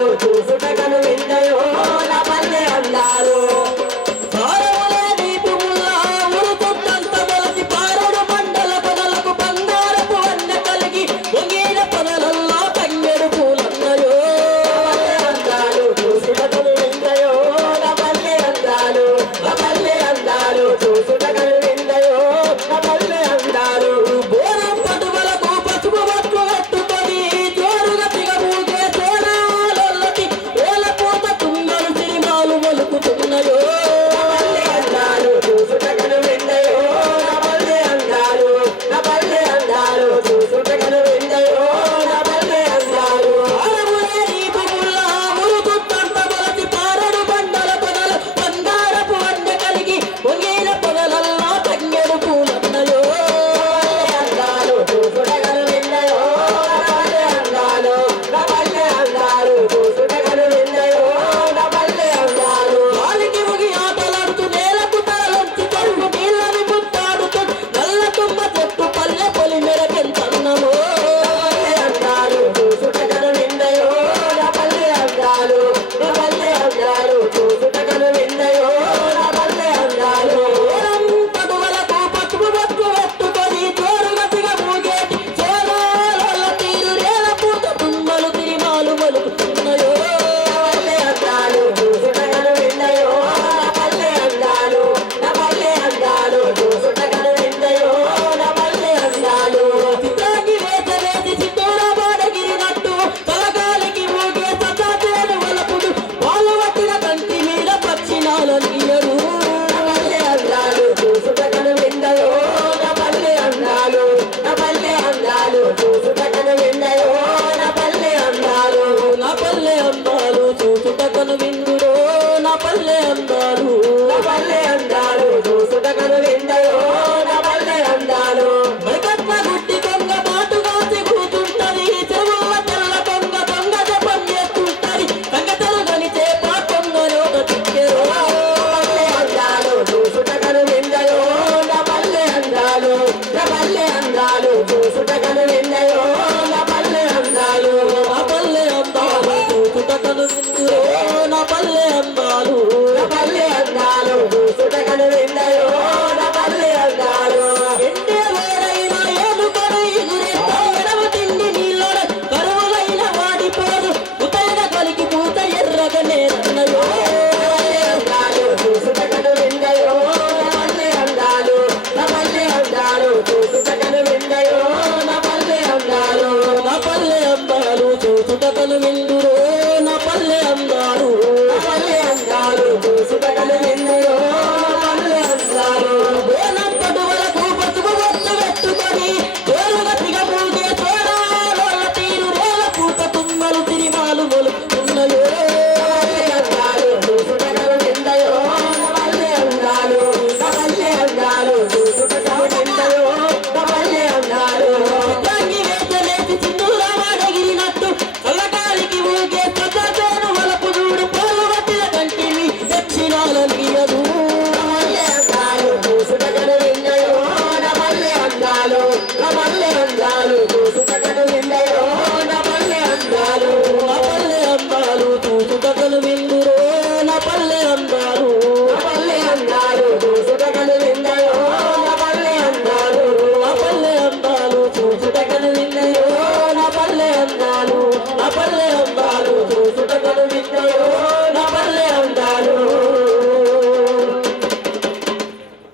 చూసుటకను విందయో నా పల్లె అందాలు సారములే దీపములా ఉరుకుంటంత మొలసి పారడు మండల పదలకు బంగారపు అన్న కలిగి వంగిన పదలల్లో తంగెడు పూలన్నయో పల్లె అందాలు చూసుటకను విందయో నా పల్లె అందాలు నా పల్లె అందాలు చూసుటకను విందయో నా పల్లె అందాలు బోరం పటువలకు పసుపు బొట్లు కట్టుకొని జోరుగా తిగబూగే తోరాలొల్లటి వేల పూత తుంగలు సిరిమాలు వలుకుతున్నాయో నా పల్లె అందాలు చూసుటకను విందయో నా పల్లె అందాలు నా పల్లె అందాలు చూసుటకను విందయో నా పల్లె అందాలు ఆరములే దీపములా మురుగుతంత మొలసి పారడు బండల పొదల బంగారపు అన్న కలిగి వంగిన పొదలల్లా తంగెడు పూలన్నయో అందాలు చూసుటకను విందయో నా పల్లె అందాలు నా పల్లె అందాలు చూసుటకను విందయో నా పల్లె అందాలు గాలికి ముగి ఆటలాడుతూ నేలకు తలొంచి తరుపు నీళ్ళని ముత్తాడుతూ నల్ల తుమ్మ చెట్టు పల్లె పొలి మెరకెంతన్నమో పల్లె అందాలు చూసుటకను విందయో నా పల్లె అందాలు నా పల్లె అందాలు చూసుటకను విందయో నా పల్లె అందాలు ఓరం పటువలకు పసుపు బొట్లు పెట్టుకొని జోరుగా తిగబూగేటి చోళాల తీరు రేల పూత తుమ్మలు తిరిమాలు వలుకుతున్నాయో పల్లె అందాలు చూసుటకను విందయో నా పల్లె అందాలు నా పల్లె అందాలు చూసుటకను విందయో నా పల్లె అందాలు చిత్రాంగి వేసి చిత్తూర బాడగిరినట్టు తలగాలికి ఊగే సచాచేరు వలపుడు వాళ్ళు పట్టిన కంటి మీద పచ్చినాలనియరు నా పల్లె అందాలు చూసుటకను విందయో నా పల్లె అందాలు నా పల్లె అందాలు చూసుటకను విందయో నా పల్లె అందాలు నా పల్లె అందాలు చూసుటకను విందురో నా పల్లె అందాలు నా పల్లె అందాలు చూసుటకను విందయో నా పల్లె అందాలు బయకట్ల గుడ్డి కొంగ మాటుగాసి కూతుంటది చెవుల తెల్ల కొంగ దొంగ జపం చేస్తుంటది కంగ తెరుగని చేప కొంగ నోట తిక్కెరో పల్లె అందాలు చూసుటకను విందయో నా పల్లె అందాలు నా పల్లె అందాలు చూసుటకను విందయో నా పల్లె అందాలు నా పల్లె అందాలు చూసుటకను విందురో నా పల్లె అందాలు నా పల్లె అందాలు చూసుటకను విందయో నా పల్లె అందాలు ఎండే వేరైన ఏనుకను ఎగురేస్తా ఎడమ తిండి నీళ్ళోడ కరువులైన వాడిపోదు ఉతైన కలికి పూత ఎర్రగా నేరన్నయో పల్లె అందాలు చూసుటకను విందయో నా పల్లె అందాలు నా పల్లె అందాలు చూసుటకను విందయో నా పల్లె అందాలు నా పల్లె అందాలు చూసుటకను విందురో నా పల్లె అందాలు నా పల్లె అందాలు చూసుటకను విందయో నా పల్లె అందాలు బోనం పటువలకు పసుపు బొట్లు పెట్టుకొని జోరుగా తిగబూగే తోరాలొల్ల తీరు రేల పూత తుమ్మలు తిరిమాలు మొలుకుతున్నాయో పల్లె అందాలు చూసుటకను విందయో నా పల్లె అందాలు నా పల్లె అందాలు చూసుటకను విందయో నా పల్లె అందాలు చిత్రాంగి వేసి చిత్తూర వాడగిరినట్టు చల్లగాలికి ఊగే సచాచేరు వలపు చూడు పోలు పట్టిన కంటిని దక్షిణాలనియదు నా పల్లె అందాలు చూసుటకను విందయో నా పల్లె అందాలు నా పల్లె అందాలు చూసుటకను విందయో నా పల్లె అందాలు నా పల్లె అందాలు చూసుటకను